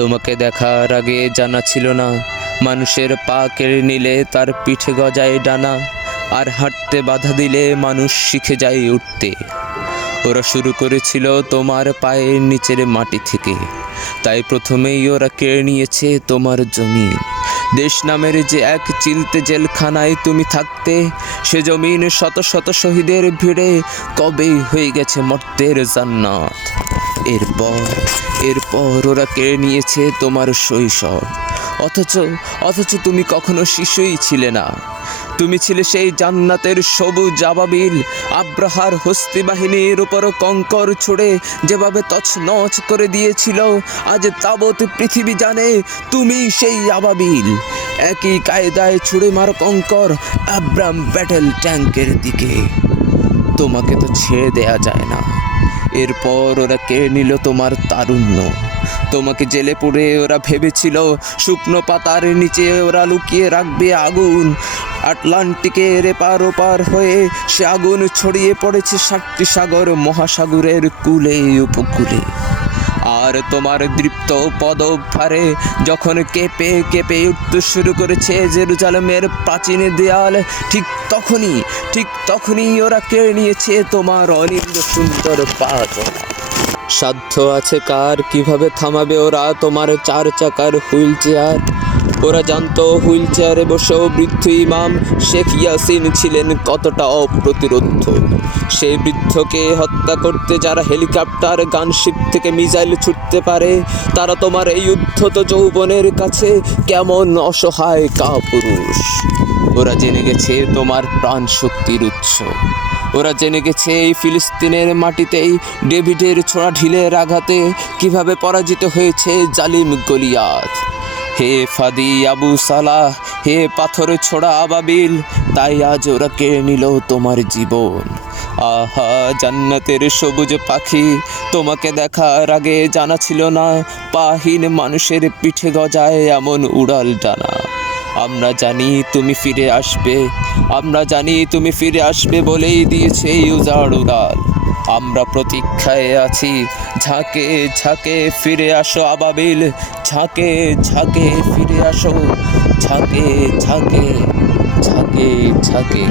তোমাকে দেখার আগে জানা ছিল না মানুষের পা কেড়ে নিলে তার পিঠে গজায় ডানা, আর হাঁটতে বাধা দিলে মানুষ শিখে যায় উঠতে। ওরা শুরু করেছিল তোমার পায়ের নিচের মাটি থেকে, তাই প্রথমেই ওরা কেড়ে নিয়েছে তোমার জমিন। দেশ নামের যে এক চিলতে জেলখানায় তুমি থাকতে, সে জমিন শত শত শহীদের ভিড়ে কবেই হয়ে গেছে মর্ত্যের জান্নাত। এরপর ওরা কেড়ে নিয়েছে তোমার শৈশব, অথচ তুমি কখনো শিশুই ছিলে না। তুমি ছিলে সেই জান্নাতের সবুজ আবাবিল। আব্রাহার হস্তি বাহিনীর উপর কঙ্কর ছুড়ে যেভাবে তছনছ করে দিয়েছিল, আজ তাবৎ পৃথিবী জানে তুমি সেই আবাবিল। একই কায়দায় ছুড়ে মারো কঙ্কর আব্রাম ব্যাটেল ট্যাঙ্কের দিকে। তোমাকে তো ছেড়ে দেয়া যায় না। এরপর ওরা কেড়ে নিল তোমার তারুণ্য। তোমাকে জেলে পুরে ওরা ভেবেছিল শুকনো পাতার নিচে ওরা লুকিয়ে রাখবে আগুন। আটলান্টিকের এপার ওপার হয়ে সে আগুন ছড়িয়ে পড়েছে 7টি সাগর মহাসাগরের কূলে উপকূলে। আর তোমার দৃপ্ত পদভারে যখন কেঁপে কেঁপে উঠতে শুরু করেছে জেরুজালেমের প্রাচীন দেয়াল, ঠিক তখনই ওরা কেড়ে নিয়েছে তোমার অনিন্দ সুন্দর পা চলা। সাধ্য আছে কার কিভাবে থামাবে ওরা তোমার 4 চাকার হুইল চেয়ার? ওরা জানতো হুইল চেয়ারে বসেও বৃদ্ধ ইমাম শেখ ইয়াসিন ছিলেন কতটা অপ্রতিরোধ। সেই বৃদ্ধকে হত্যা করতে যারা হেলিকপ্টার গানশিপ থেকে মিসাইল ছুটতে পারে, তারা তোমার এই উদ্ধত যৌবনের কাছে কেমন অসহায় কাপুরুষ। ওরা জেনে গেছে তোমার প্রাণ শক্তির উৎস। ওরা জেনে গেছে এই ফিলিস্তিনের মাটিতেই ডেভিডের ছোড়া ঢিলের আঘাতে কিভাবে পরাজিত হয়েছে জালিম গলিয়াত। হে ফাদি আবু সালাহ, হে পাথরে ছোড়া আবাবিল, তাই আজ ওরা কেড়ে নিল তোমার জীবন। আহা জান্নাতের সবুজ পাখি, তোমাকে দেখার আগে জানা ছিল না পাহীন মানুষের পিঠে গজায় এমন উড়াল ডানা। আমরা জানি তুমি ফিরে আসবে বলেই দিয়েছে এই উজাড় উড়াল। আমরা প্রতীক্ষায় আছি, ঝাঁকে ঝাঁকে ফিরে আসো আবাবিল, ঝাঁকে ঝাঁকে ফিরে আসো, ঝাঁকে ঝাঁকে ঝাঁকে ঝাঁকে।